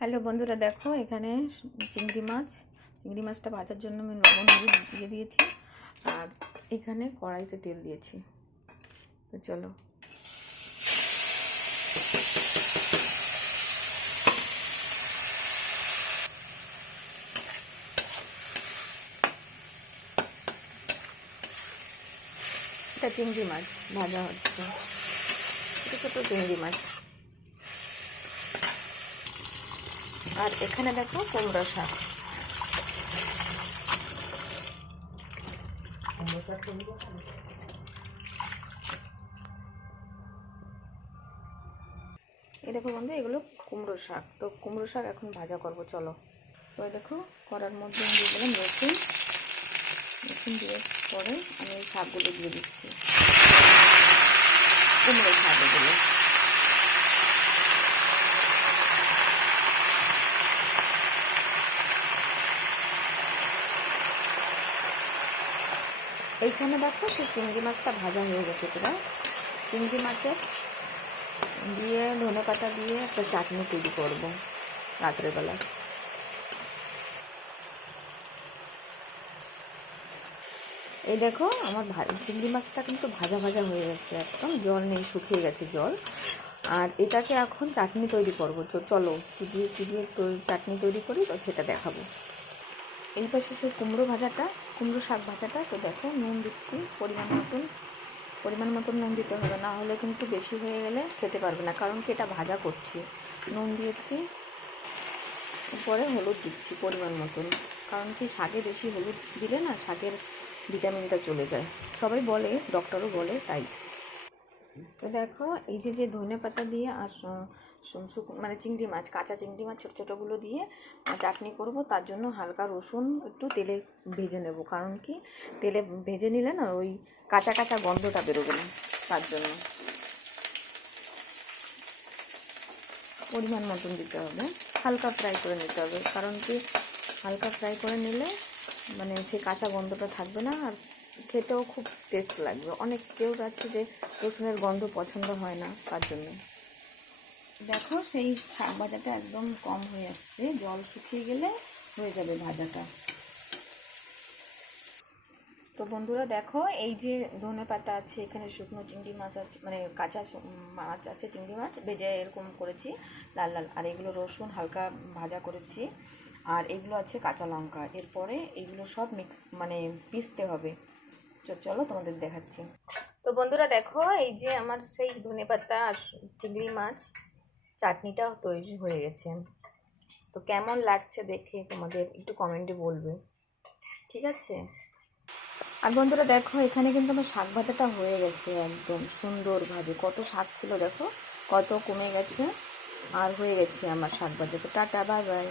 Hello বন্ধুরা, দেখো এখানে চিংড়ি মাছটা ভাজার জন্য আমি লবণ দিয়ে দিয়েছি। আর এখানে কড়াইতে তেল দিয়েছি। তো চলো, এটা চিংড়ি মাছ ভাজা হচ্ছে, ছোটো ছোটো চিংড়ি মাছ। আর এখানে দেখো কুমড়ো শাক। এই দেখো বন্ধু, এগুলো কুমড়ো শাক। তো কুমড়ো শাক এখন ভাজা করব, চলো। তো দেখো কড়ার মধ্যে আমি দিয়ে দিলাম রসুন দিয়ে পরে আমি এই শাকগুলো দিয়ে দিচ্ছি, কুমড়ো শাক এগুলো। এইখানে দেখো সেই চিংড়ি মাছটা ভাজা হয়ে গেছে প্রায়। চিংড়ি মাছের দিয়ে ধনে পাতা দিয়ে একটা চাটনি তৈরি করব রাত্রেবেলা। এই দেখো আমার চিংড়ি মাছটা কিন্তু ভাজা ভাজা হয়ে গেছে, একদম জল নেই, শুকিয়ে গেছে জল। আর এটাকে এখন চাটনি তৈরি করবো। চলো কী দিয়ে চাটনি তৈরি করি, তো সেটা দেখাবো। এই পাশে সেই কুমড়ো শাক ভাজাটা। তো দেখো নুন দিচ্ছি পরিমাণ মতন নুন দিতে হবে, না হলে কিন্তু বেশি হয়ে গেলে খেতে পারবে না, কারণ কি এটা ভাজা করছি। নুন দিয়েছি, উপরে হলুদ দিচ্ছি পরিমাণ মতন, কারণ কি শাকে বেশি হলুদ দিলে না শাকের ভিটামিনটা চলে যায়, সবাই বলে, ডক্টরও বলে তাই। তো দেখো এই যে ধনে পাতা দিয়ে আর মানে চিংড়ি মাছ, কাঁচা চিংড়ি মাছ ছোটো ছোটোগুলো দিয়ে চাটনি করব। তার জন্য হালকা রসুন একটু তেলে ভেজে নেব, কারণ কি তেলে ভেজে নিলে না ওই কাঁচা কাঁচা গন্ধটা বেরোবে না, তার জন্য পরিমাণ মতন দিতে হবে। হালকা ফ্রাই করে নিতে হবে, কারণ কি হালকা ফ্রাই করে নিলে মানে সেই কাঁচা গন্ধটা থাকবে না, আর খেতেও খুব টেস্ট লাগবে। অনেক কেউ আছে যে রসুনের গন্ধ পছন্দ হয় না, তার জন্য। দেখো সেই শাক ভাজাটা একদম কম হয়ে আসছে, জল শুকিয়ে গেলে হয়ে যাবে ভাজাটা। তো বন্ধুরা দেখো, এই যে ধনে পাতা আছে, এখানে শুকনো চিংড়ি মাছ আছে, মানে কাঁচা মাছ আছে, চিংড়ি মাছ ভেজে এরকম করেছি লাল লাল। আর এগুলো রসুন হালকা ভাজা করেছি, আর এগুলো আছে কাঁচা লঙ্কা। এরপরে এইগুলো সব মানে পিষতে হবে। চলো তোমাদের দেখাচ্ছি। তো বন্ধুরা দেখো, এই যে আমার সেই ধনে পাতা আর চিংড়ি মাছ চাটনিটা তৈরি হয়ে গেছে। তো কেমন লাগছে দেখে তোমাদের একটু কমেন্টে বলবে, ঠিক আছে? আর বন্ধুরা দেখো, এখানে কিন্তু আমার শাক ভাজাটা হয়ে গেছে একদম সুন্দরভাবে। কত শাক ছিল দেখো, কত কমে গেছে, আর হয়ে গেছে আমার শাক ভাজা। তো টাটা, বাই বাই।